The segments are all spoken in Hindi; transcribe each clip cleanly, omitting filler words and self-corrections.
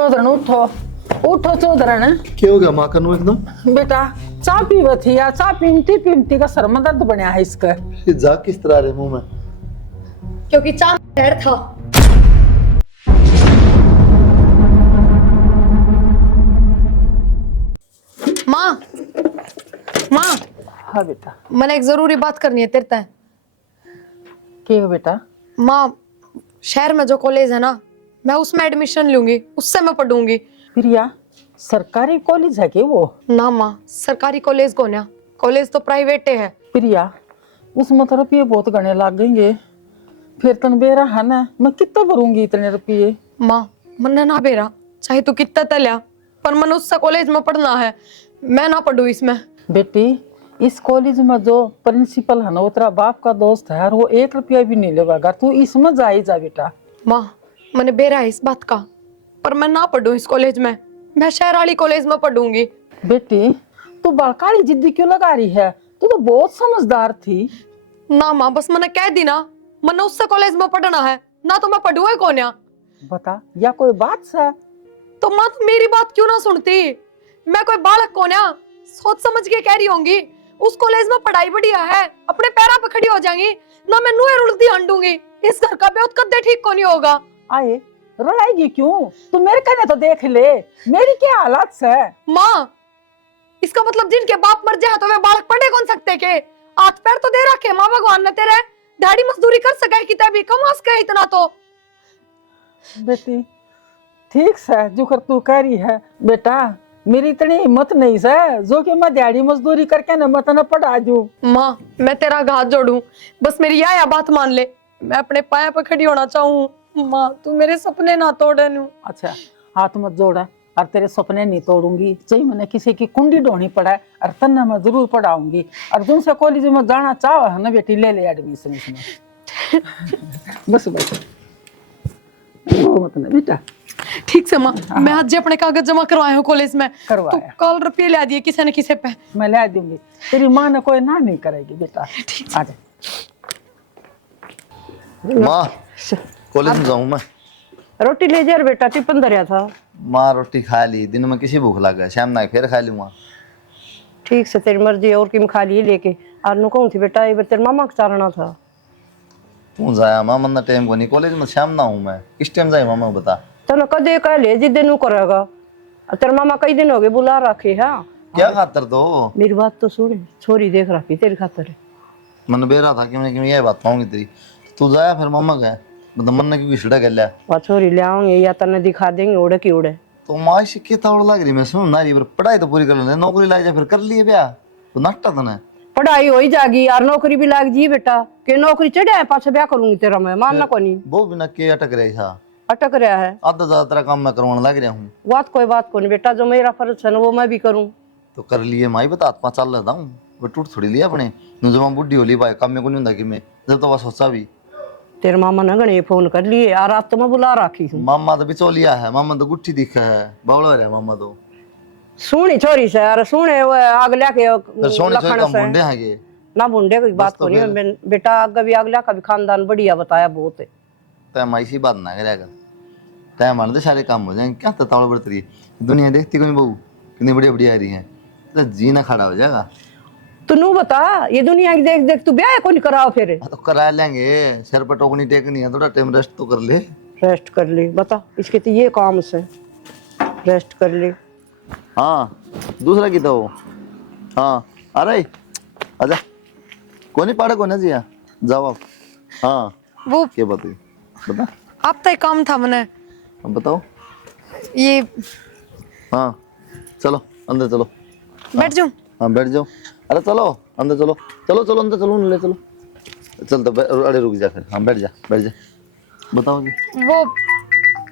चौधरन उठो उठो चौधरन। क्या हो गया माँ कन्नू एकदम? बेटा चाय पीवा थी या चाय पीमती पीमती का सर में दर्द बनया है इसका। ये जा किस तरह रहे मुंह में? क्योंकि चांद जहर था। माँ माँ हाँ बेटा। मैंने एक जरूरी बात करनी है तेरे से। क्या बेटा? माँ शहर में जो कॉलेज है ना, मैं उसमें एडमिशन लूंगी, उससे मैं पढ़ूंगी। प्रिया सरकारी कॉलेज है कि वो? ना माँ, सरकारी कॉलेज कौन है, कॉलेज तो प्राइवेट है। प्रिया उसमें तो रुपये बहुत गणे लगेंगे, फिर तन बेरा है ना, मैं कितना भरूंगी इतने रुपये? माँ मन ना बेरा, चाहे तू कितना तल्या, पर मन उससे कॉलेज में पढ़ना है, मैं ना पढ़ू इसमें। बेटी इस कॉलेज में जो प्रिंसिपल है ना वो तेरा बाप का दोस्त है और वो 1 रुपया भी नहीं लेगा, तू इसमें जा ही जा बेटा। माँ मैंने बेरा है इस बात का, पर मैं ना पढ़ू इस कॉलेज में, मैं शहर वाली कॉलेज में पढ़ूंगी। बेटी तू बड़काड़ी जिद्दी क्यों लगा रही है, तू तो बहुत समझदार थी ना माँ, बस मैंने कह दी ना, मैंने उससे कॉलेज में पढ़ना है ना, तो मैं पढ़ू है कौन या? बता या कोई बात है? तो माँ तो मेरी बात क्यों ना सुनती, मैं कोई बालक कौन या, सोच समझ के कह रही होंगी। उस कॉलेज में पढ़ाई बढ़िया है, अपने पैरों पे खड़ी हो जाएंगी ना, मैं नुए रुलती हंडूंगी, इस घर का ब्याह कदे ठीक को नहीं होगा। आए रुलाएगी क्यों, तू मेरे कहने तो देख ले मेरी क्या हालत है। माँ इसका मतलब जिनके बाप मर जाए तो वे बालक पढ़े कौन सकते के, हाथ पैर तो दे रखे माँ भगवान ने तेरे, दिहाड़ी मजदूरी कर सके कि तभी कमा सके इतना तो। बेटी ठीक है जो कर तू कह रही है, बेटा मेरी इतनी हिम्मत नहीं है जो कि मैं दिहाड़ी मजदूरी करके न मत न पढ़ा दूं। माँ मैं तेरा हाथ जोड़ू, बस मेरी या बात मान ले, मैं अपने पाया पे खड़ी होना चाहूँ। माँ तू मेरे सपने ना तोड़े नू। अच्छा हाथ मत जोड़ा और तेरे सपने नहीं तोड़ूंगी, चाहे मैंने किसी की कुंडी ढोनी पड़ा है और तन्ना मैं जरूर पढ़ाऊंगी, और तुम से कॉलेज में जाना चाहो है ना बेटी ले ले एडमिशन इसमें। बस बेटा वो मत ना बेटा। ठीक से माँ, मैं आज अपने कागज जमा करवाए हूँ कॉलेज में, करवाया। तो कल रुपये ला दिए किसी न किसी पे। मैं ला दूंगी, तेरी माँ ने कोई ना नहीं करेगी बेटा। आ जा माँ कॉलेज में जाऊँ मैं? रोटी ले जा बेटा, टिफिन धरिया था। माँ रोटी खा ली, दिन में किसी भूख लगा, शाम ना फिर खा लूंगा। ठीक से तेरी मर्जी, और किम खा लिए लेके। और नु कहूँ थी बेटा ये तेरे मामा का चारना था। तू जाया माँ, मन टाइम को नहीं, कॉलेज में शाम ना हूँ मैं, किस टाइम जाए मामा बता। चलो कदे कह ले जिद्दे नु करेगा, तेरे मामा कई दिन हो गए बुला रखे है। क्या खातर तो? मेरी बात तो सुन, छोरी देख रखी तेरी खातर। मन बेरा था कि मैं ये बात पाऊंगी तेरी, तू जाया फिर मामा का मतलब मन ने क्यों छिड़ा कर लिया? वह छोरी ले आऊंगे या तने दिखा देंगे उड़े की उड़े। तो माँ से क्या तावड़ लग रही, मैं सुन ना रही, पर पढ़ाई तो पूरी कर ले, नौकरी ला जा फिर कर लिए ब्याह, तो नट्टा था ना। पढ़ाई हो ही जागी और नौकरी भी लाग जी बेटा, के नौकरी चढ़े है पाछे ब्याह करूंगी तेरा, मैं मानना को नहीं। वो बिना के अटक रही था, अटक रहा है। आधा ज्यादा तेरा काम मैं करवाने लग रहा हूँ। बात को नहीं बेटा, जो मेरा फर्ज है ना वो मैं भी करूँ। तो कर लिए माई बता, आत्मा चल रहा हूँ, वो टूट थोड़ी लिया अपने, जब मैं बुढ़ी हो ली भाई काम में को नहीं होता कि मैं जब तो बस सोचा भी। तेरे मामा ने गणे फोन कर लिए और रात तो मैं बुला रखी हूँ। मामा तो बिचौलिया है, मामा तो गुट्ठी दिखा है, बावड़ा रहा मामा तो। सुनी छोरी से यार, सुने वो आग लेके फिर सोनी छोरी लखन काम से बुंडे हैं ना बुंडे की बात तो को नहीं बेटा, आगे भी अगला का भी खानदान बढ़िया बताया बहुत है। तय माई सी बात ना करेगा, तय हमारे तो सारे काम हो जाएंगे, क्या तावड़ बढ़ती रही दुनिया देखती कोई बहू कितनी बढ़िया बढ़िया आ रही है, तो जीना खड़ा हो जाएगा। तू नू बता, ये दुनिया की देख देख तू ब्याह को नहीं कराओ फिर? तो करा लेंगे, सिर पर टोकनी टेकनी है, थोड़ा टाइम रेस्ट तो कर ले। रेस्ट कर ले बता, इसके तो ये काम से रेस्ट कर ले। हाँ दूसरा की तो हाँ अरे आजा, कोनी पाड़े को जी जाओ आप। हाँ वो क्या बात हुई बता। आप तो एक काम था मैंने, अब बताओ। ये हाँ चलो अंदर चलो। बैठ जाऊं? हाँ बैठ जाओ, अरे चलो अंदर चलो, चलो चलो अंदर चलो, ले चलो चल तो अरे रुक जा फिर, हाँ बैठ जा बताओ जी। वो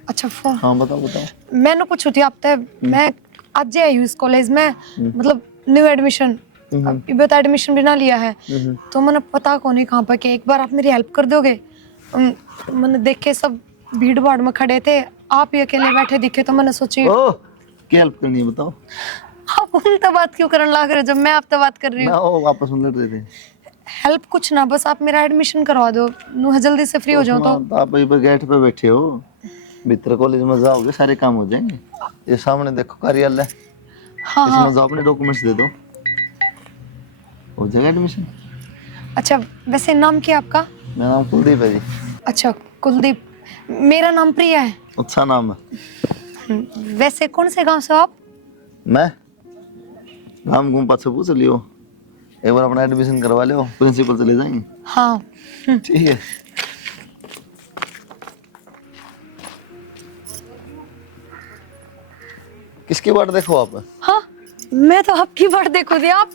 अच्छा फोन, हाँ बताओ बताओ। मैंने कुछ होती आप तक, मैं आज आई हूँ इस कॉलेज में, मतलब न्यू एडमिशन, अभी तो एडमिशन भी ना लिया है, तो मैंने पता को नहीं कहाँ पर, कि एक बार आप मेरी हेल्प कर दोगे? मैंने देखे सब भीड़ भाड़ में खड़े थे, आप ही अकेले बैठे दिखे, तो मैंने सोची ओह क्या हेल्प करनी है बताओ। आप उनसे बात क्यों करने लग रहे हो जब मैं आपसे बात कर रही हूँ? ना वो वापस उलट रहे थे। हेल्प कुछ ना, बस आप मेरा एडमिशन करवा दो, नु जल्दी से फ्री हो जाओ। तो आप गेट पे बैठे हो, भीतर कॉलेज में जाओगे सारे काम हो जाएंगे। ये सामने देखो कार्यालय, हाँ इसमें हाँ। जाओ, अपने डॉक्यूमेंट्स दे दो, हो जाएगा एडमिशन। अच्छा वैसे नाम क्या है आपका? मेरा नाम कुलदीप है जी। अच्छा कुलदीप, मेरा नाम प्रिया है। अच्छा नाम है। वैसे कौन से गांव से हो आप? मैं घूम घूम पास पूछ लियो, एक बार अपना एडमिशन करवा लियो, प्रिंसिपल से ले जाएंगे। हाँ। ठीक है। किसकी बात देखो आप? हाँ मैं तो आपकी बात देखो दी आप।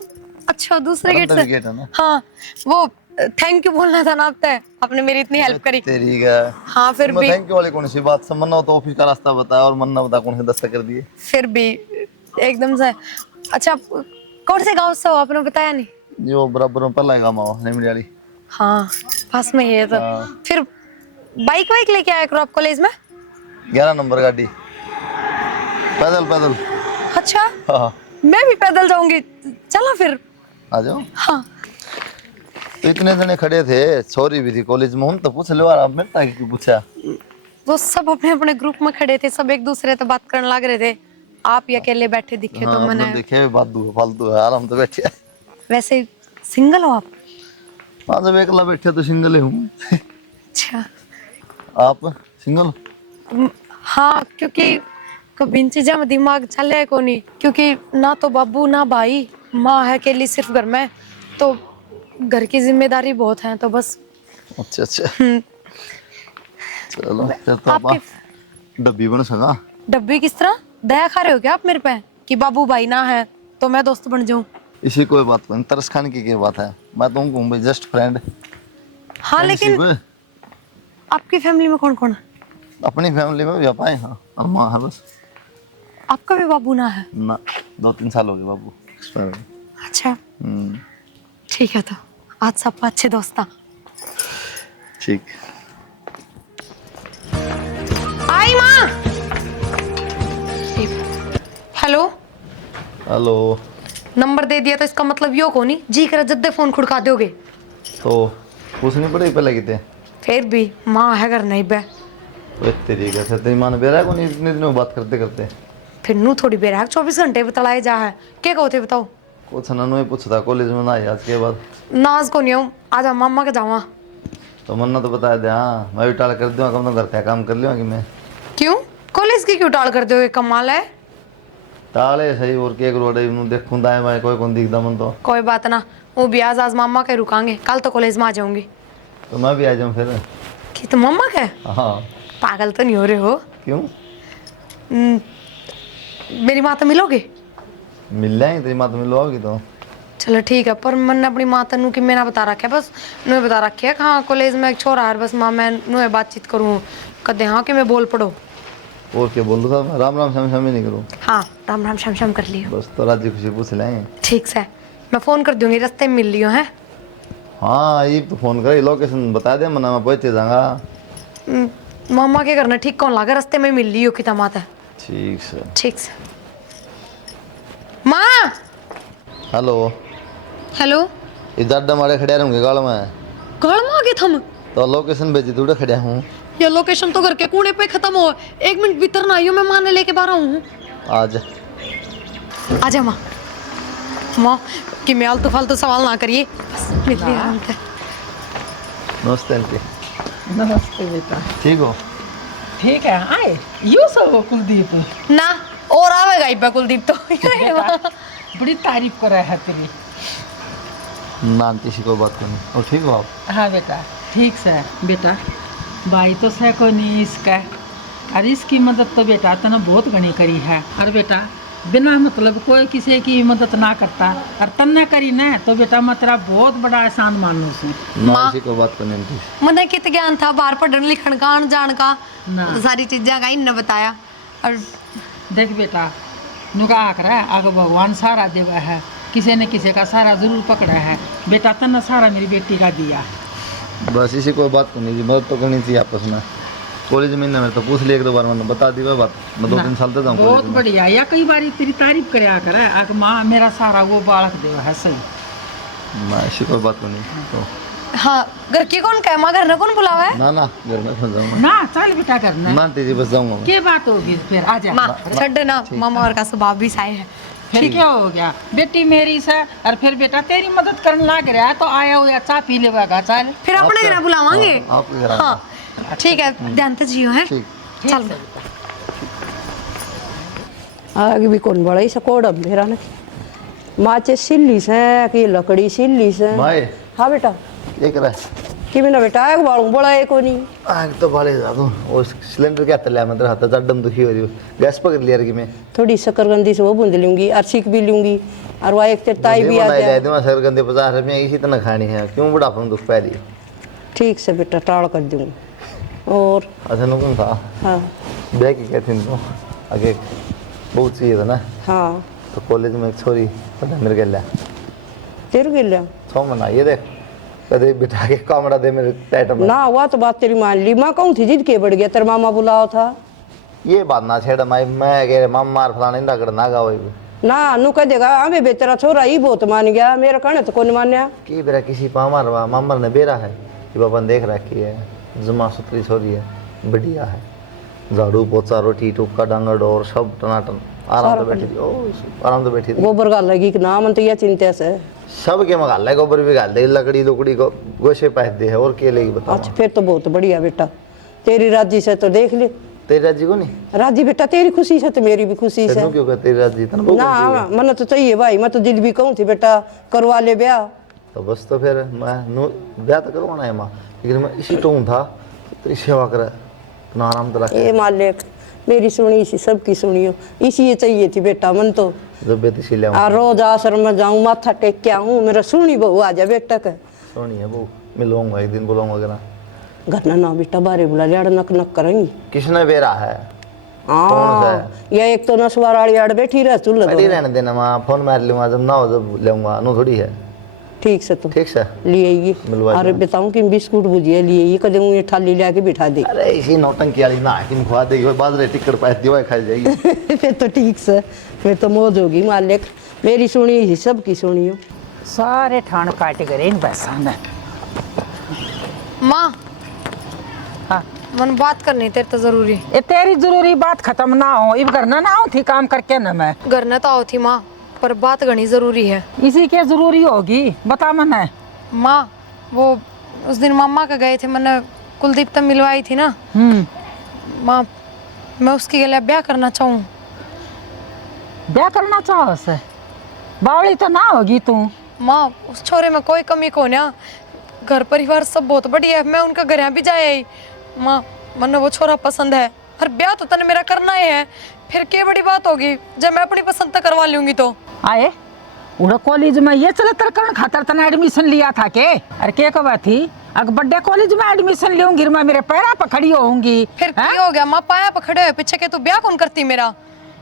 अच्छा दूसरे गेट अंदर से। गेट है ना? हाँ वो थैंक यू बोलना था ना आपने, आपने मेरी इतनी हेल्प करी। तेरी का। हाँ फिर भी, थैंक यू वाली कौन सी बात? समन्ना तो ऑफिस का रास्ता बताया और मन्ना बता कौन से दस्तक कर दिए। फिर भी एकदम से। अच्छा कौन से गांव से हो आपने बताया नहीं? जो बराबर में पल्ला गाँव माओ नेमड़ी वाली। हाँ पास में ही है तो। हाँ। फिर बाइक वाइक लेके आया करो आप कॉलेज में? 11 नंबर गाड़ी, पैदल पैदल। अच्छा हाँ मैं भी पैदल जाऊंगी, चला फिर। आ जाओ। हाँ तो इतने जने खड़े थे, छोरी भी थी कॉलेज में, हम तो पूछ लो यार, मिलता है कि पूछा? वो सब अपने अपने ग्रुप में खड़े थे, सब एक दूसरे से बात करने लग रहे थे, आप ही अकेले बैठे दिखे तो हाँ, मैंने। अपने देखे फालतू फालतू है यार, हम तो बैठे। वैसे सिंगल हो आप? हाँ जब अकेला बैठे तो सिंगल ही हूँ। अच्छा। आप सिंगल? हाँ क्योंकि कभी इन चीज़ों में दिमाग चले है को नहीं, क्योंकि ना तो बाबू ना भाई, माँ है अकेली सिर्फ घर में, तो घर की जिम्मेदारी बहुत है तो बस। अच्छा अच्छा। चलो फिर तो आप डब्बी बन सका। डब्बी किस तरह? दया खा रहे हो क्या आप मेरे पे कि बाबू भाई ना है तो मैं दोस्त बन जाऊं? इसी कोई बात नहीं, तरस खाने की क्या बात है, मैं तो हूँ जस्ट फ्रेंड। हाँ लेकिन आपकी फैमिली में कौन कौन है? अपनी फैमिली में भी आप आए। हाँ अम्मा है बस। आपका भी बाबू ना है? ना 2-3 साल हो गए बाबू। अच्छा ठीक है, तो आज सब अच्छे दोस्त हैं। ठीक। आई माँ। Hello hello. नंबर दे दिया तो इसका मतलब यो को नहीं जी करे जद्दे फोन खुड़का दोगे तो पूछनी पड़ेगी पहले कितने? फिर भी माँ है घर नहीं बे। तरीके से तेरी माँ ने बेरा को नहीं इतने दिनों में बात करते करते। फिर नू थोड़ी बेर है 24 घंटे बतलाए जा है, क्या कहो थे बताओ? कुछ ना नहीं पूछता कॉलेज में ना आज के बाद। नाज को नहीं हूँ, आज मामा के जावा। तो मन्ना तो बता दे। हाँ मैं भी टाल कर दूँगा, कम तो घर का काम कर लूँगा कि मैं। क्यों कॉलेज की क्यों टाल कर दोगे? कमाल है। टाले सही और के करो देखूँ दाएं बाएं कोई कौन दिखता मन तो। कोई बात ना, वो भी आज मामा के रुकांगे, कल तो कॉलेज में आ जाऊंगी। तो मैं भी आ जाऊँ फिर। कि तुम मम्मा के? हाँ। पागल तो नहीं हो रहे हो? क्यों? मेरी माँ तो मिलोगे? मिल जाएंगे, तेरी माँ तो मिलवाओगी तो। चलो ठीक है, पर मैंने अपनी माँ तनु की मैंने बता रखा है, बस नुए बता रखे है हाँ कॉलेज में एक छोरा है, बस माँ मैं नुए बातचीत करूँ कदे हाँ कि मैं बोल पड़ो। और क्या बोल रहा था? राम राम श्याम श्याम ही नहीं करूँ? हाँ राम राम श्याम श्याम कर लियो। बस तो राजी खुशी पूछ लेंगे। ठीक से मैं फोन कर दूंगी, रास्ते में मिल लियो है। हाँ ये तो फोन कर, लोकेशन बता दे, मना मैं पहुँच जाऊँगा। मामा के करना ठीक कौन लगा, रास्ते में मिल लियो कि तमात है। ठीक से। ठीक से। माँ। हेलो। हेलो। इधर हमारे खड़े रहूँगे गाड़ में। घर में आ गए थम? तो लोकेशन भेजी थोड़ा खड़े हूँ। ये लोकेशन तो घर के कोने पे खत्म हो, 1 मिनट भीतर ना आइयो, मैं माँ ने लेके बाहर हूँ। आज आजा माँ। माँ कि मैं आलतू फालतू सवाल ना करिए, बस मिल लिया आराम से। नमस्ते आंटी। नमस्ते बेटा। ठीक हो? ठीक है आए यू सब हो कुलदीप। ना और आवेगा ही कुलदीप तो। बेटा, बड़ी तारीफ कर रहा है तेरी। ना आंटी से कोई बात करनी। और ठीक हो आप? हाँ बेटा ठीक से बेटा, भाई तो से को नहीं इसका, और इसकी मदद तो बेटा तने बहुत घनी करी है। और बेटा बिना मतलब कोई किसी की मदद ना करता और तन्ने करी ना तो बेटा मैं तेरा बहुत बड़ा एहसान मानू से। ना माँ। इसी को बात करनी आंटी। मुझे कित ज्ञान था बाहर पढ़ने लिखने का, आन जान का, ना। सारी चीजें का इन्हें बताया। और देख बेटा नुका आकर आगे भगवान सारा देवा है, किसी न किसी का सारा जरूर पकड़ा है। बेटा तन्ने सारा मेरी बेटी का दिया। बस इसी को बात करनी थी, मदद तो करनी थी आपस में। कॉलेज में ना मेरे तो पूछ लिया 1-2 बार, मैंने बता दी वह बात। मैं 2-3 साल तक जाऊँ बहुत बढ़िया, या कई बार तेरी तारीफ करे आकर आग माँ मेरा सारा वो बालक देवा है सही। मैं इसी को बात करनी तो। हाँ घर की कौन कहे माँ, घर ने कौन बुलावा है? ना ना घर में फंस जाऊंगा। ना चल बेटा करना मानते जी बस जाऊंगा मैं। क्या बात होगी फिर आ जा माँ छड़ ना, मामा और का स्वभाव भी साय है। फिर क्या हो गया बेटी मेरी से, और फिर बेटा तेरी मदद करने लग रहा है तो आया हुआ चाय पी लेगा चल। फिर अपने घर बुलावांगे। हाँ, आपके घर हाँ ठीक है, ध्यान से जियो है। ठीक। चल आगे भी कौन बड़ा ही सकोड़ अब मेरा ने माचे सिल्ली से कि लकड़ी सिल्ली से। भाई हाँ बेटा ये कर रहा है? कि मैंने बेटा आग बालू बड़ा है को नहीं। आग तो बाले जा दूं और सिलेंडर क्या तले मतलब हाथ जड्डम दुखी हो रही हो, गैस पकड़ लिया रे कि मैं थोड़ी शकरगंदी से वो बूंद लूंगी और सीख भी लूंगी और वह एक ताई भी आ जाए। दे सर गंदे 50 रुपये इसी तरह खानी है, क्यों बुढ़ापा में दुख पा रही है? ठीक से बेटा टाड़ कर दूंगी। और अच्छा नुकसान था हाँ ब्याह की कहती तो आगे बहुत चाहिए था ना, हाँ तो कॉलेज में एक छोरी पता मेरे गया तेरे गिल 6 महीना ये देख कदे बिठा के कमरा दे मेरे पेट में ना हुआ तो बात तेरी मान ली। माँ कहूँ थी जिद के बढ़ गया तेरा मामा बुलाओ था। ये बात ना छेड़ मैं कह मामा मार फलाने ना ना गाओ ना नु कह देगा हमें बेचारा छोरा ही बहुत मान गया, मेरा कहने तो कौन मान्या। कि बेरा किसी पामार मामर ने बेरा है कि बाबा ने देख रखी है, जुमा सुथरी छोरी है, बढ़िया है, झाड़ू पोछा रोटी टुक्का डांगर डोर सब टनाटन आराम से बैठी थी। ओ आराम से बैठी थी। गोबर गाल लगी कि ना मन तो यह चिंता से सब के मगाल है, गोबर भी गाल दे, लकड़ी लुकड़ी को गोशे पहन दे है, और के लेगी बताओ। अच्छा फिर तो बहुत बढ़िया बेटा, तेरी राजी से तो देख ले। तेरी राजी को नहीं राजी बेटा तेरी खुशी से तो मेरी भी खुशी से। तेनू क्यों कहते तेरी राजी तना वो ना मन तो चाहिए भाई, मैं तो दिल भी कहूँ थी बेटा करवा ले ब्याह। तो बस तो फिर मैं ब्याह तो करवाना है माँ, लेकिन मैं इसी टूम था तेरी सेवा करे ना आराम तो रखे। ए मालिक मेरी सुनी इसी सबकी सुनियो, इसी ये चाहिए थी बेटा मन तो। जब बेटी सी ले आ रोज आश्रम में जाऊँ माथा टेक के आऊँ, मेरा सुनी बहू आ जा बेटा के। सोनी है वो मिलूंगा एक दिन, बुलाऊंगा ना घर ना बेटा बारे बुला लिया नक नक करेंगी। किसने बेरा है? हाँ ये एक तो नसवार वाली आड़ बैठी रह चूल्हा बैठी रहने देना माँ, फोन मार लूंगा जब ना हो जब लेऊंगा, नो थोड़ी है। ठीक से तो ठीक से लिए ये मिलवा अरे बताऊं कि बिस्कुट भुजिया लिए ये कदम ये थाली लेके बिठा दे। अरे इसी नौटंकी वाली ना कि खुआ देगी वो बाजरे टिकट पाए दिवा खा जाएगी। फिर तो ठीक से, फिर तो मौज होगी मालिक, मेरी सुनी ही सबकी सुनियो। सारे ठाण काट गए इन पैसा में। माँ हाँ मन बात करनी तेरे तो जरूरी। ये तेरी जरूरी बात खत्म ना हो, इब करना ना हो थी काम करके ना मैं घर ने तो आओ थी माँ, पर बात घनी जरूरी है। इसी के जरूरी होगी बता मना। माँ वो उस दिन मामा का गए थे, मैंने कुलदीप तक मिलवाई थी ना माँ, मैं उसके गले ब्याह करना चाहूँ। ब्याह करना चाहो से बावली तो ना होगी तू। माँ उस छोरे में कोई कमी को ना, घर परिवार सब बहुत बढ़िया है, मैं उनका घर भी जाए माँ, मन्ने वो छोरा पसंद है, और ब्याह तो तने मेरा करना ही है, फिर क्या बड़ी बात होगी जब मैं अपनी पसंद तक करवा लूंगी तो। आए उड़ा कॉलेज में ये चले तरकण खातर तने एडमिशन लिया था के, अरे के कवा थी अगर बड़े कॉलेज में एडमिशन लूंगी मैं मेरे पैरा पर खड़ी होऊंगी। फिर क्या हो गया माँ, पाया पर खड़े हुए पीछे के तू ब्याह कौन करती मेरा?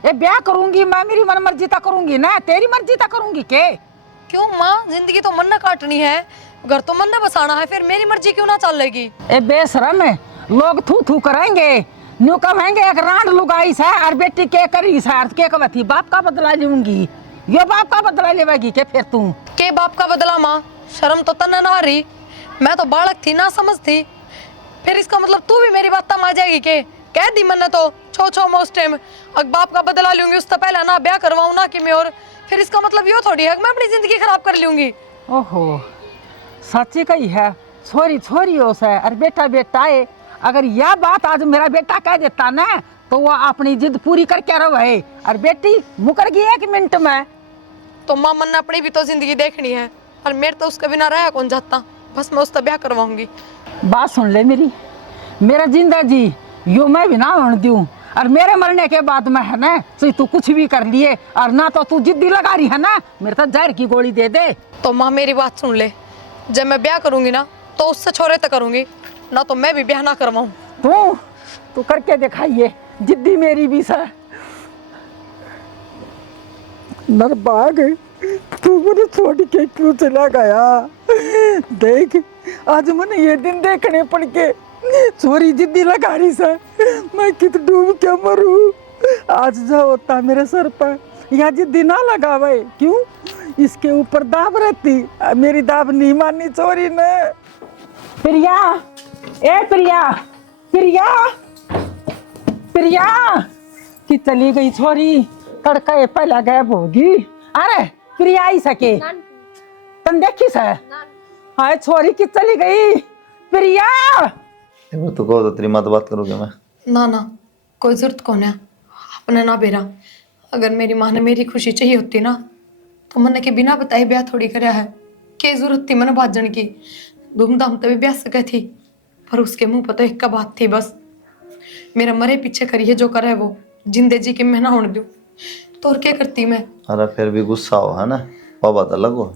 ये ब्याह करूंगी मैं, मेरी मन मर्जी तक करूंगी ना, तेरी मर्जी तक करूंगी के? क्यों माँ, जिंदगी तो मन न काटनी है, घर तो मन न बसाना है, फिर मेरी मर्जी क्यों ना चलेगी? ए बेशरम है, लोग थू थू करेंगे, न्यू कहेंगे एक रांड लुगाई सा और बेटी के करी सा, के कवा थी बाप का बदला लूंगी, ये बाप का बदला लेवेगी के? फिर तू के बाप का बदला माँ, शर्म तो तन्ने ना रही, मैं तो बालक थी ना समझ थी, फिर इसका मतलब तू भी मेरी बात तम आ जाएगी के? कह दी मैंने तो छो मैं उस टाइम अग बाप का बदला लूंगी, उससे पहले ना ब्याह करवाऊं ना कि मैं, और फिर इसका मतलब यो थोड़ी है मैं अपनी जिंदगी खराब कर लूंगी। ओहो सच्ची कही है, छोरी छोरी हो से और बेटा बेटा है। अगर यह बात आज मेरा बेटा कह देता ना तो वो अपनी जिद पूरी करके रहे, और बेटी मुकर गई 1 मिनट में। तो माँ मन ने अपनी भी तो जिंदगी देखनी है, और मेरे तो उसके बिना रहा कौन जाता, बस मैं उससे ब्याह करवाऊंगी। बात सुन ले मेरी, मेरा जिंदा जी यूं मैं भी ना होने दूं, और मेरे मरने के बाद में है ना तो तू कुछ भी कर लिए, और ना तो तू जिद्दी लगा रही है ना, मेरे तो जहर की गोली दे दे। तो माँ मेरी बात सुन ले, जब मैं ब्याह करूंगी ना तो उससे छोरे तक करूंगी ना, तो मैं भी ब्याह ना करवाऊं। तू करके दिखाइए, जिद्दी मेरी भी सर नरबाग, तू मुझे छोड़ के क्यों चला गया? देख आज मैंने ये दिन देखने पड़ के छोरी जिद्दी लगा रही सर, मैं कित डूब क्या मरूं। आज जो होता मेरे सर पर यहाँ जिद्दी ना लगावे, क्यों? इसके ऊपर दाब रहती, मेरी दाब नहीं मानी छोरी ने। प्रिया, ए प्रिया, प्रिया, प्रिया कि चली गई छोरी, तड़का ये पहला गायब होगी। अरे प्रिया आई सके तन देखी सा, हाय छोरी कि चली गई प्रिया। वो तो कहो तो तेरी माँ तो बात करोगे मैं। ना ना, कोई जरूरत कौन है अपने ना बेरा। अगर मेरी माँ ने मेरी खुशी चाहिए होती ना तो मैंने के बिना बताए ब्याह थोड़ी कराया है। क्या जरूरत थी मैंने बाजन की, धूमधाम तभी ब्याह सके थी, पर उसके मुंह पर तो एक का बात थी बस, मेरा मरे पीछे करिए जो करे वो, जिंदे जी के मैं ना होने दूं तो और क्या करती मैं। अरे फिर भी गुस्सा हो है ना, वो बात अलग हो।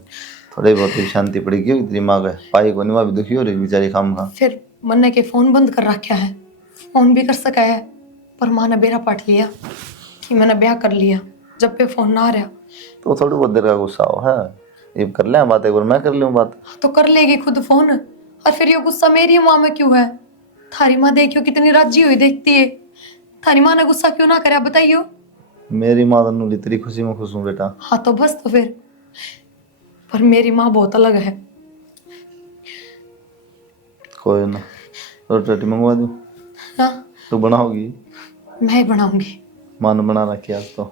थोड़ी बहुत ही शांति पड़ी क्यों तेरी माँ का पाई को नहीं, भी दुखी हो रही बेचारी खाम खा। फिर मन्ने के फोन बंद कर रखा है, फोन भी कर सका है, पर माँ ने बेरा पाट लिया कि मैंने ब्याह कर लिया जब पे फोन ना आ रहा। तो थोड़ी बहुत देर का गुस्सा हो है, ये कर ले बात, एक बार मैं कर लूँ बात। तो कर लेगी खुद फोन, और फिर ये गुस्सा मेरी माँ में क्यों है? थारी माँ देखियो कितनी राजी हुई देखती है, थारी माँ ने गुस्सा क्यों ना करे बताइयो। मेरी माँ तो तेरी खुशी में खुश हूँ बेटा। हाँ तो बस, तो फिर पर मेरी माँ बहुत अलग है। कोई ना, रोटी रोटी मंगवा दूँ? हाँ तू बनाओगी? मैं ही बनाऊंगी। माँ ने बना रखी आज तो,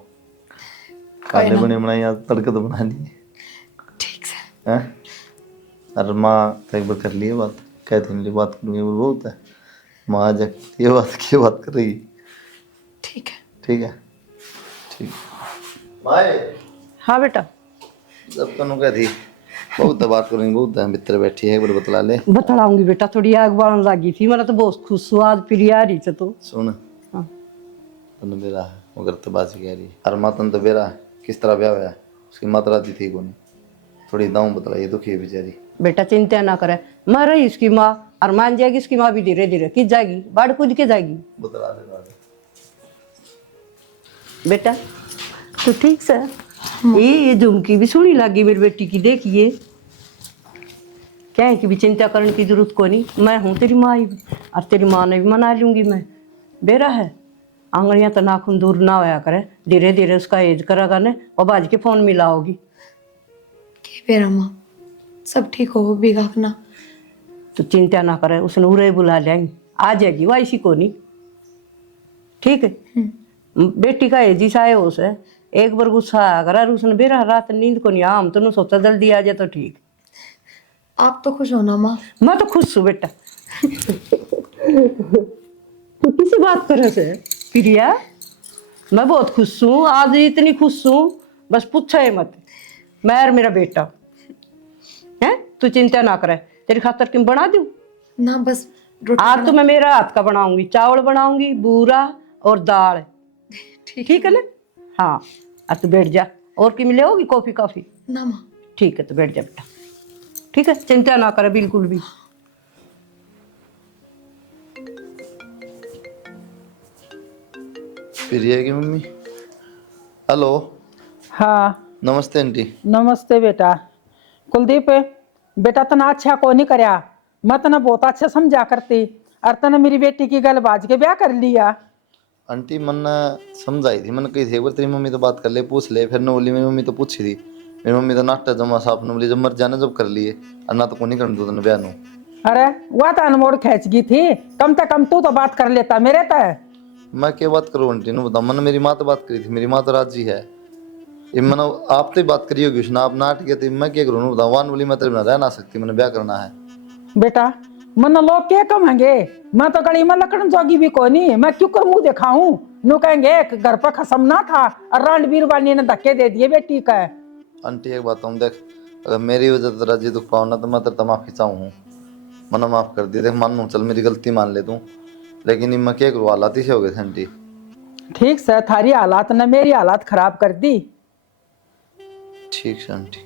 काले बने बनाई आज, तड़के तो बना लिए ठीक से। हैं। अरे माँ तो एक बार कर लिए बात, कहती मेरी बात करूँगी वो बहुत है। माँ आज ये बात कर रही। ठीक है। ठीक है ठीक। माए हाँ बेटा, जब तनु कह थी बहुत बात करेंगे, बहुत है मित्र बैठी है, एक बार बतला ले। बतलाऊंगी बेटा, थोड़ी आग बालन लगी थी, मैंने तो बहुत खुश हुआ आज प्रिया आ रही थी तो। सुन, हाँ। तनु बेरा है वो करते बाजी कह रही, अरे माँ तन तो बेरा है, किस तरह ब्याह हुआ है उसकी माता राजी थी को नहीं, थोड़ी दाऊ बतलाइए, दुखी है बेचारी। बेटा चिंता ना करे, मर रही इसकी माँ और मान जाएगी इसकी माँ भी, धीरे धीरे किस जाएगी, बाढ़ कूद के जाएगी। बतला दे बेटा तो ठीक से ये झुमकी भी सोहनी लगी मेरी बेटी की, देखिए क्या है कि भी चिंता करने की जरूरत को नहीं, मैं हूँ तेरी माँ ही, और तेरी माँ ने भी मना लूंगी मैं। बेरा है आंगड़ियाँ तो नाखून दूर ना होया करे, धीरे धीरे उसका एज करेगा ने और बाज के फोन मिलाओगी। के बेरा माँ सब ठीक हो भी अपना। तो चिंता ना करे, उसने उरे बुला लेंगे, आ जाएगी वो ऐसी को नहीं। ठीक है, बेटी का एजी सा है उसे, एक बार गुस्सा आया कर उसने बेरा रात नींद को नहीं, आम तो सोचा जल्दी आ जाए तो ठीक। आप तो खुश हो ना माँ? मैं तो खुश हूँ बेटा। तू किसी बात करे से प्रिया? मैं बहुत खुश हूँ, आज इतनी खुश हूँ बस पूछो ही मत। मैं और मेरा बेटा है, तू चिंता ना करे, तेरी खातर क्यों बना दूँ ना, बस रोटी आज तो मैं मेरा हाथ का बनाऊंगी, चावल बनाऊंगी बूरा और दाल। ठीक है ना? हाँ, अब तू बैठ जा, और की मिलेगी कॉफी कॉफी? ना माँ। ठीक है तो बैठ जा बेटा, ठीक है, चिंता ना करे बिल्कुल भी। फिर ये की मम्मी। हेलो। हाँ नमस्ते आंटी। नमस्ते बेटा। कुलदीप बेटा तना अच्छा को नहीं करया, मैं तना बहुत अच्छा समझा करती, और तना मेरी बेटी की गल बाज के ब्याह कर लिया। आंटी मन समझाई थी, मन कही थी एक बार तेरी मम्मी तो बात कर ले, पूछ ले, फिर न बोली मेरी मम्मी तो पूछी थी, मेरी मम्मी तो नाट्टा जमा साफ न बोली जब मर जाने जब कर लिए, और ना तो को नहीं करने दो ब्याह नो। अरे वह तो अनमोड़ खेच गई थी, कम से कम तू तो बात कर लेता मेरे तय। मैं क्या बात करूँ आंटी ने बताओ, मन मेरी माँ तो बात करी थी, मेरी माँ तो राजी है। ये मन आप तो बात करी होगी उसने, आप नाट गए थे, मैं क्या करूँ बताओ, वान बोली मैं तेरे बिना रह ना सकती, मैंने ब्याह करना है। बेटा मन लोग क्या कहेंगे, मैं तो गली में लकड़न जोगी भी को नहीं, मैं क्यों कर मुंह दिखाऊं, नु कहेंगे घर पर खसम ना था और रणबीर वाली ने धक्के दे दिए बेटी का। आंटी एक बात हम देख, अगर मेरी वजह से राजी दुख पाओ ना तो मैं तेरे माफी चाहूँ हूँ, मना माफ कर दिया, देख मान लूँ चल मेरी गलती मान ले तू, लेकिन ये मैं क्या करूँ हालात ही से हो गए थे आंटी। ठीक से थारी हालात ने मेरी हालात खराब कर दी। ठीक है आंटी।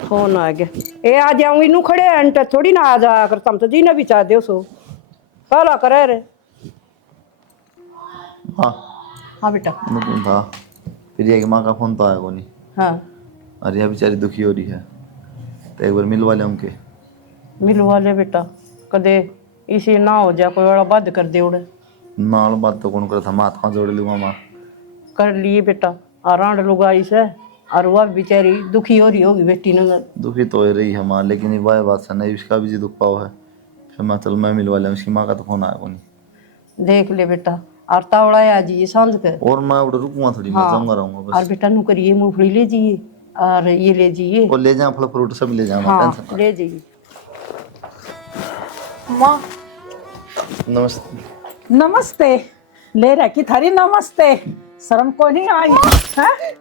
फोन आ गया, ए आ जाऊंगी नू खड़े अंटर थोड़ी ना आ जाया कर, तुम तो जी ना भी चाह दो सो काला करे रे। हाँ हाँ बेटा। मैं था, फिर ये कि माँ का फोन तो आया को नहीं। हाँ अरे यह बेचारी दुखी हो रही है, तो एक बार मिलवा ले उनके। मिलवा ले बेटा, कदे इसी ना हो जाए कोई बड़ा बद कर दे उड़े। नाल बात तो कौन करे था, माँ हाथ जोड़ लूँगा माँ। कर लिए बेटा, आरांड लुगाई से और वह बेचारी दुखी हो रही होगी बेटी ने। दुखी तो हो रही है माँ, लेकिन ये वह बात है नहीं, इसका भी जी दुख पाव है। फिर मैं चल मैं मिलवा लिया, उसकी माँ का तो फोन आया कोनी। देख ले बेटा, और तावड़ा है आज ये सांझ के। और मैं उधर रुकूंगा थोड़ी, मैं जाऊंगा रहूंगा और बस। बेटा नु करिए, मूंगफली ले जाइए और ये ले जाइए। और ले जाए फल फ्रूट सब ले जाए, हाँ टेंशन ले जाइए। माँ नमस्ते। नमस्ते। ले रखी थारी नमस्ते, शर्म को नहीं आई है?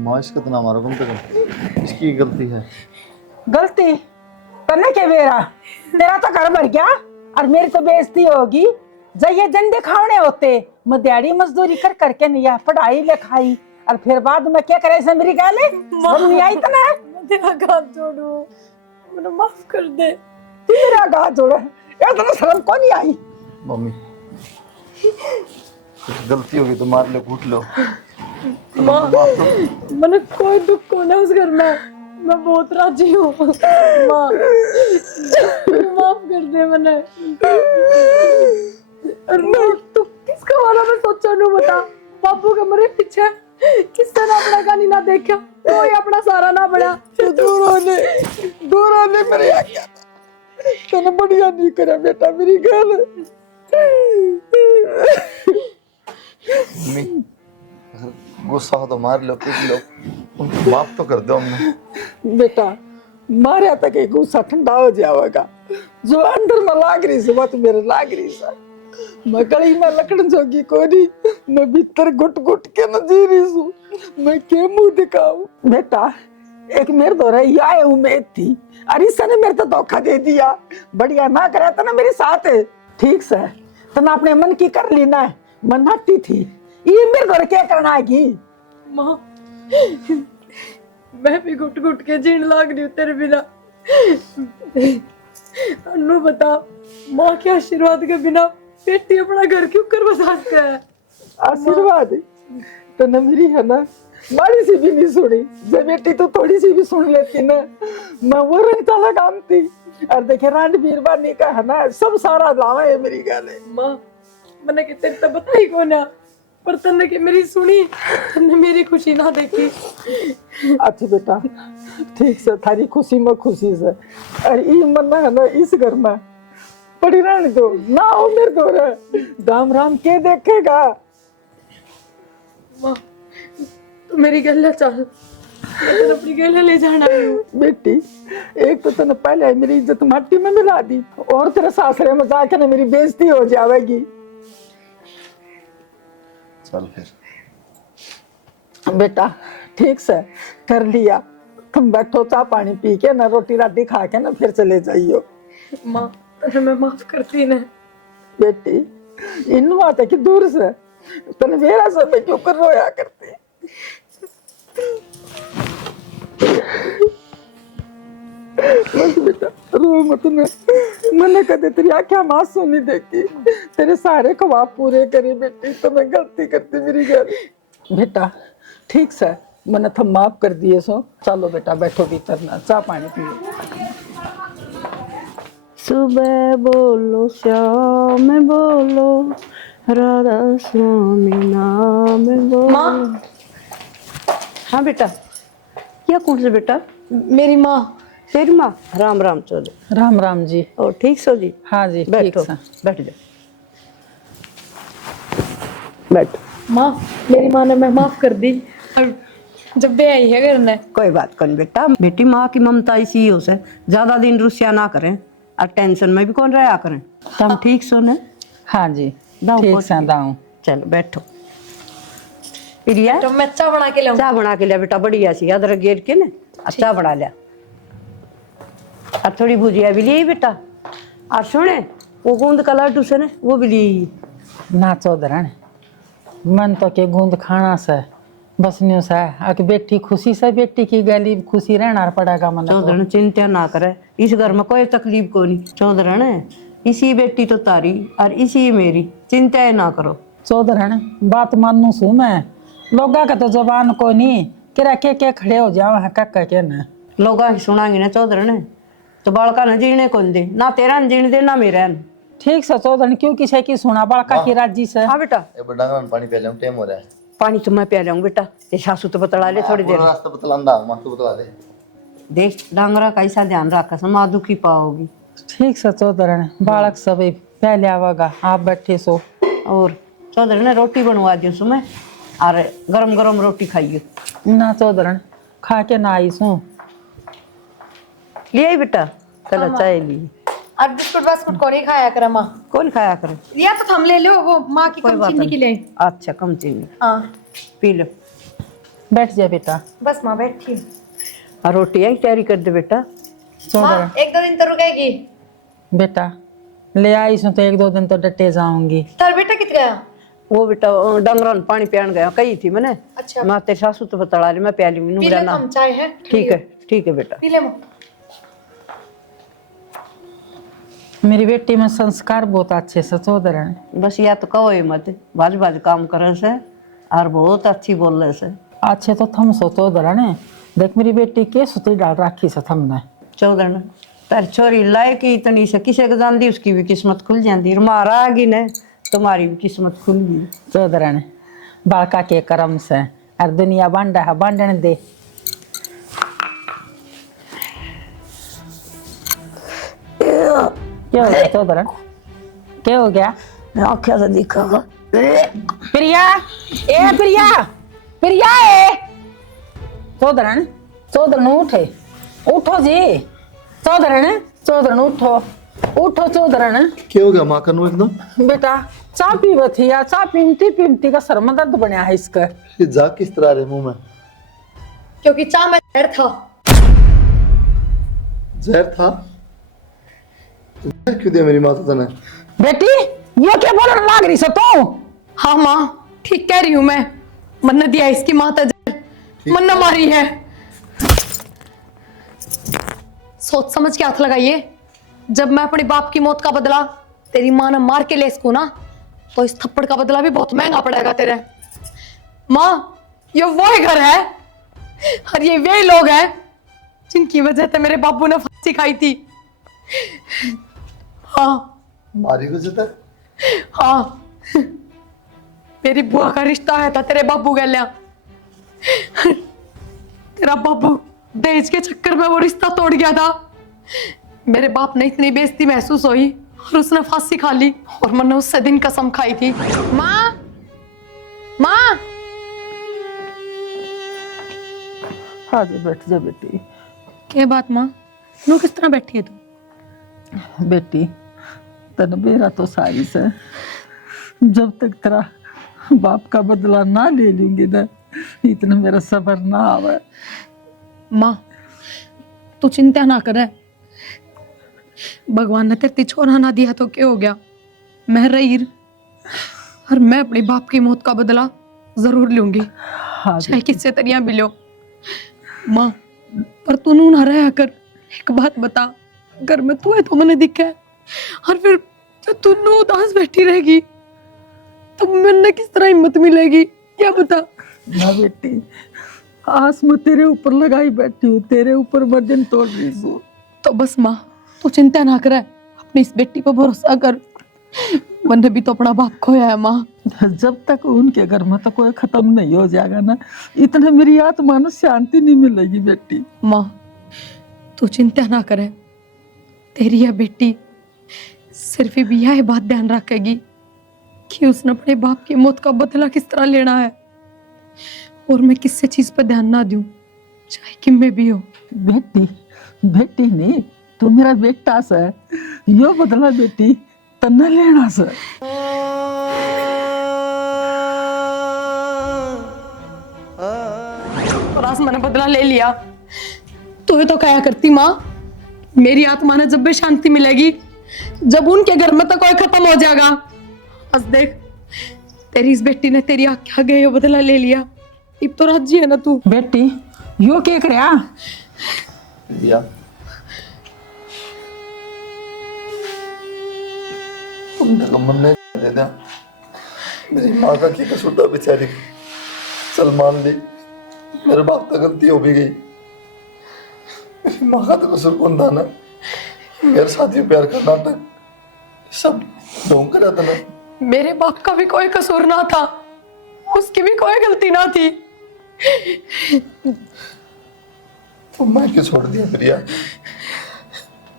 माँ इसका तो ना मारो कम से कम, इसकी गलती है। गलती करने के बेरा तेरा तो घर भर गया और मेरी तो बेइज्जती होगी। जब ये जंदे खावने होते, मैं दिहाड़ी मजदूरी कर करके नहीं पढ़ाई लिखाई, और फिर बाद में क्या करे से मेरी गाले नहीं आई तना। तेरा हाथ जोड़ू, मुझे माफ कर दे। तू मेरा गाथ जोड़, ये तो शर्म को नहीं आई। मम्मी कुछ गलती होगी तो मार लो, कूट लो। माँ मैंने कोई दुख को ना उस घर में, मैं बहुत राजी हूँ। माँ माफ कर दे मैंने। तू किसका वाला मैं सोचा नहीं, बता। बाबू के मरे पीछे किसने ना अपना गानी ना देखा, कोई अपना सारा ना बड़ा। दूर होने मेरे आ गया था। तूने बढ़िया नहीं करा बेटा मेरी गल। मम्मी अगर गुस्सा हो तो मार लो, कूट लो, उनको माफ तो कर दो हमने। बेटा मारे तक एक गुस्सा ठंडा हो जाएगा, जो अंदर में लाग रही से वो तो मेरे लाग रही से। मैं गली में लकड़न जोगी कोनी, मैं भीतर घुट घुट के न जी रही हूँ, मैं के मुंह दिखाऊं। बेटा एक मेरे दो रही आए उम्मीद थी, अरे इसने मेरे तो धोखा दे दिया। बढ़िया ना करा था ना मेरे साथ, ठीक से तना अपने मन की कर ली ना, मन हटी थी। ये मेरे दो क्या करना आएगी। माँ मैं भी घुट घुट के जीण लाग रही हूँ तेरे बिना। अन्नू बता, माँ के आशीर्वाद के बिना बेटी अपना घर क्यों कर बसा सकता है? आशीर्वाद तने मेरी है ना, माड़ी सी भी नहीं सुनी। जब बेटी तो थोड़ी सी भी सुन लेती ना, मैं वो रंग ताला काम थी। और देखे रांड बीरबानी का है ना, सब सारा लावा है मेरी गाले। माँ मैंने कि तेरे तो बताई को ना, पर तन्ने की मेरी सुनी, तन्ने मेरी खुशी ना देखी। अच्छा बेटा ठीक से, थारी खुशी में खुशी से। और ये मन है ना इस घर में पड़ी रहने दो ना, हो मेरे दो रे दाम राम के देखेगा। माँ तू मेरी गले चल, मैं तेरे अपनी गले ले जाना है। बेटी एक तो तूने पहले मेरी इज्जत माटी में मिला दी, और तेरे सासरे में जाके ना मेरी बेइज्जती हो जाएगी। चल फिर बेटा ठीक से कर लिया, तुम बैठो चाय पानी पी के ना, रोटी राटी खा के ना फिर चले जाइयो। माँ तन्ने मैं माफ करती ना। बेटी इन बात है कि दूर से तने मेरा समय क्यों कर रोया करती। बस बेटा रो मत ना, मैंने कदे तेरी आँखें मासूम नहीं देखी, तेरे सारे ख्वाब पूरे करे बेटी, तो मैं गलती करती मेरी घर। बेटा ठीक से मैंने तो माफ कर दिए सो, चलो बेटा बैठो भीतर ना, चाय पानी पियो। सुबह बोलो श्याम बोलो, राधा स्वामी नाम बोलो। माँ हाँ बेटा, क्या कौन से बेटा? मेरी माँ। तेरी माँ? राम राम चलो। राम राम जी। और ठीक सो जी? हाँ जी ठीक बैठो, से। बैठ जा, बैठ। माँ मेरी माँ ने मैं माफ कर दी, और जब बे आई है घर में। कोई बात नहीं बेटा, बेटी माँ की ममता इसी हो से, ज्यादा दिन रुस्या ना करें और टेंशन में भी कौन रहा करें। तुम ठीक सो ने? हाँ जी दाऊं ठीक पोछ से के। दाऊं। चलो बैठो। प्रिया तो मैं चाय बना के लाऊं? चाय बना के लिया बेटा, बढ़िया सी अदरक गेर के ना अच्छा बना लिया, और थोड़ी भुजिया भी ली बेटा। और सुने वो गूंद का लड्डू से ना वो भी ली। ना चौधरण मन तो के गूंद खाना से बस न्यू सा आके बेटी खुशी से, बेटी की गली खुशी रहना पड़ेगा मन। चौधरण चिंता ना करे, इस घर में कोई तकलीफ को नहीं। चौधरण इसी बेटी तो तारी और इसी मेरी, चिंता ना करो। चौधरण बात मानू सू मैं, लोगा का तो जबान को नहीं किरा के खड़े हो जाओ है कक्का के ना। लोग सुनांगे ना चौधरण तो बालका न जीने कौन दे, ना तेरा न जीने दे ना मेरा न। ठीक से चौधरण क्यों किसी की सुना बड़का की राजी से। हाँ बेटा एक बार डंगर में पानी पी ले, टाइम हो रहा है। पानी तो मैं पिया लाऊं बेटा, ते सासू तो बतला ले थोड़ी देर। पूरा रास्ता बतलांदा मां तू बतला दे। देख डांगरा कैसा ध्यान रखा समा दुखी पाओगी। ठीक से चौधरी बालक सब पहले आवागा, आप बैठे सो। और चौधरी ने रोटी बनवा दी सुबह, और गरम गरम रोटी खाइए। ना चौधरी खा के ना आई सू। ले आई बेटा, चलो चाय ली। और बिस्कुट बास्कुट कौन ही खाया करे माँ? कौन खाया करे? लिया तो हम ले लो, वो माँ की कोई कम बात चीनी नहीं। के लिए। अच्छा कम चीनी, हाँ पी लो। बैठ जा बेटा। बस माँ बैठी। और रोटी आई तैयारी कर दे बेटा। चौधरी माँ 1-2 दिन तो रुकेगी। बेटा ले आई सू तो 1-2 दिन तो डटे जाऊंगी। तार बेटा कित गया? वो बेटा डंगरन पानी पियान गया, कही थी मैंने। अच्छा मैं तेरे सासू तो बतला ले, मैं प्याली पी मीनू ले, ना। हम चाय है। ठीक है बेटा। पी ले माँ। मेरी बेटी में संस्कार बहुत अच्छे से चौधरी। बस या तो कहो मत, बाज बाज काम करे से, और बहुत अच्छी बोल रहे से। अच्छे तो थम सो चौधरी। देख मेरी बेटी के सुती डाल रखी से थमने। चौधरी तारी छोरी लायक ही इतनी से, किसी को जानती उसकी भी किस्मत खुल जाती। मारा आगी ने तुम्हारी भी किस्मत खुल गई। चौधरी बालका के कर्म से और दुनिया बांटा है, बांटने दे। क्या हो गया चौधरी? क्या हो गया? आख्या से देखा प्रिया, ए प्रिया, प्रिया ए चौधरी उठे, उठो जी। चौधरी उठो, उठो चौधरी। क्या हो गया मां कनु एकदम? बेटा चाय पीव थी यार, चाय पीमती का सर में दर्द बनया है इसका। ये जा किस तरह रे मुंह में? क्योंकि चाय में जहर था। जहर था? जहर क्यों दिया मेरी माता तने? बेटी ये क्या बोलने लाग रही से तू? हाँ माँ ठीक कह रही हूँ मैं। मन्ना दिया इसकी माता जहर, मन्ना मारी है। सोच समझ के हाथ लगाइए। जब मैं अपने बाप की मौत का बदला तेरी माँ ने मार के ले इसको ना, तो इस थप्पड़ का बदला भी बहुत महंगा पड़ेगा तेरे। माँ ये वही घर है और ये वही लोग हैं जिनकी वजह से मेरे बाबू ने फांसी खाई थी। हाँ मारी को जता? हाँ मेरी बुआ का रिश्ता है था तेरे बाबू गल्या। तेरा बाबू दहेज के चक्कर में वो रिश्ता तोड़ गया था। मेरे बाप ने इतनी बेइज्जती महसूस हुई और उसने फांसी खा ली, और मैंने उससे दिन कसम खाई थी। माँ माँ हाँ जी बैठ जा बेटी। क्या बात माँ, नो किस तरह बैठी है तू? बेटी तन मेरा तो सारी से, जब तक तेरा बाप का बदला ना ले लूंगी ना, इतना मेरा सब्र ना आवे। माँ तू चिंता ना करे, भगवान ने तेरे छोरा ना दिया तो क्या हो गया, मैं रही और मैं अपने बाप की मौत का बदला जरूर लूंगी, हाँ चाहे किससे तरिया भी लो। माँ पर तू नू ना रहा कर, एक बात बता, घर में तू है तो मैंने दिखा है, और फिर जब तू नू उदास बैठी रहेगी तो मैंने किस तरह हिम्मत मिलेगी, क्या बता। ना बेटी आस में तेरे ऊपर लगाई बैठी हूँ, तेरे ऊपर वजन तोड़ रही हूँ। तो बस माँ तू चिंता ना करे, अपनी इस बेटी पर भरोसा कर, मैंने भी तो अपना बाप खोया है माँ। जब तक उनके घर में तो कोई खत्म नहीं हो जाएगा ना, इतना मेरी आत्मा में शांति नहीं मिलेगी बेटी। माँ तू चिंता ना करे, तेरी यह बेटी सिर्फ भी यह बात ध्यान रखेगी कि उसने अपने बाप की मौत का बदला किस तरह लेना है, और मैं किसी चीज पर ध्यान ना दूं, चाहे कि मैं भी हो। बेटी बेटी नहीं, तू मेरा बेटा से, यो बदला बेटी तना लेना से। और आज मैंने बदला ले लिया, तू ही तो कहा करती माँ, मेरी आत्मा ने जब भी शांति मिलेगी, जब उनके घर में तो कोई खत्म हो जाएगा। आज देख तेरी इस बेटी ने तेरी आख्या गए यो बदला ले लिया, अब तो राजी है ना तू। बेटी यो क्या करया? दिया तुमने तो मन नहीं दे दिया। मेरी माँ का की कसूर था बेचारी, चल मान ली मेरे बाप तो गलती हो भी गई, मेरी माँ का तो कसूर कौन था ना, मेरे साथ ही प्यार का नाटक सब ढोंग कर था ना। मेरे बाप का भी कोई कसूर ना था, उसकी भी कोई गलती ना थी। तो मैं क्यों छोड़ दिया फिर यार?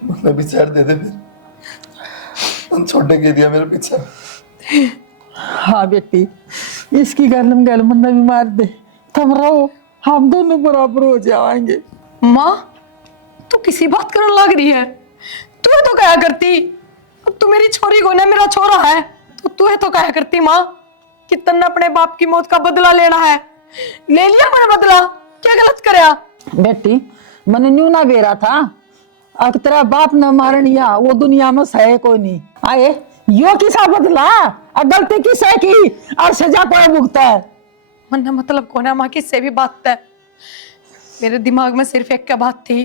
मैं भी साइड दे दे फिर। तुम छोड़ने के दिया मेरे पीछे। हाँ बेटी, इसकी गल मन्ना भी मार दे, तुम रहो, हम दोनों बराबर हो जाएंगे। माँ तू किसी बात करने लग रही है? तू तो क्या करती, अब तू मेरी छोरी को ना मेरा छोरा है, तो तू तो क्या करती माँ कि तन्ने अपने बाप की मौत का बदला लेना है। ले लिया मैंने बदला, क्या गलत करया? बेटी मैंने न्यू ना बेरा था, अब तेरा बाप न मारनिया वो दुनिया में सहे कोई नहीं। आए यो किसा बदला, और गलती किसे की और सजा कोई भुगता है। मन मतलब कोना माँ किससे भी बात है। मेरे दिमाग में सिर्फ एक क्या बात थी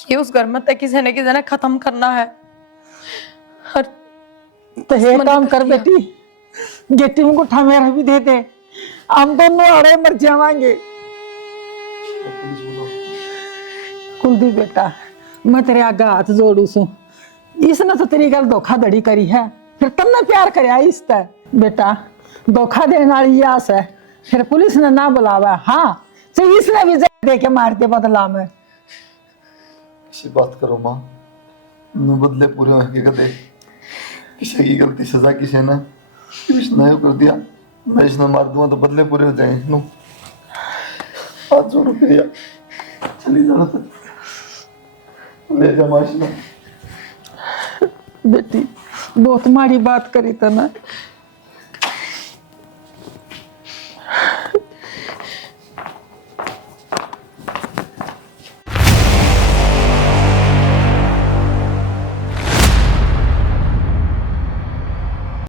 कि उस घर में तक किसी ने खत्म करना है। और तो ये मैंने काम कर कर दिया। बेटी, गेटी में गुठा मेरा भी दे दे, हम दोनों अड़े मर जावांगे। कुलदीप बेटा, मैं तेरे आगे हाथ जोड़ू सू, इसने तो तेरी गल धोखाधड़ी करी है, फिर तन्ने प्यार करया इसते। बेटा धोखा देने वाली आस है, फिर पुलिस ने ना बुलावा, हाँ तो इसने भी जहर दे के मार दे बदला में। किसी बात करो माँ, न बदले पूरे होंगे कदे। किसी की गलती सजा किसी ने इसने कर दिया, मैं इसने मार दूंगा तो बदले पूरे हो जाएंगे। नो हाथ जोड़ो फिर यार, चली जाना तो ले जा माश ना। बेटी बहुत माड़ी बात करी तने,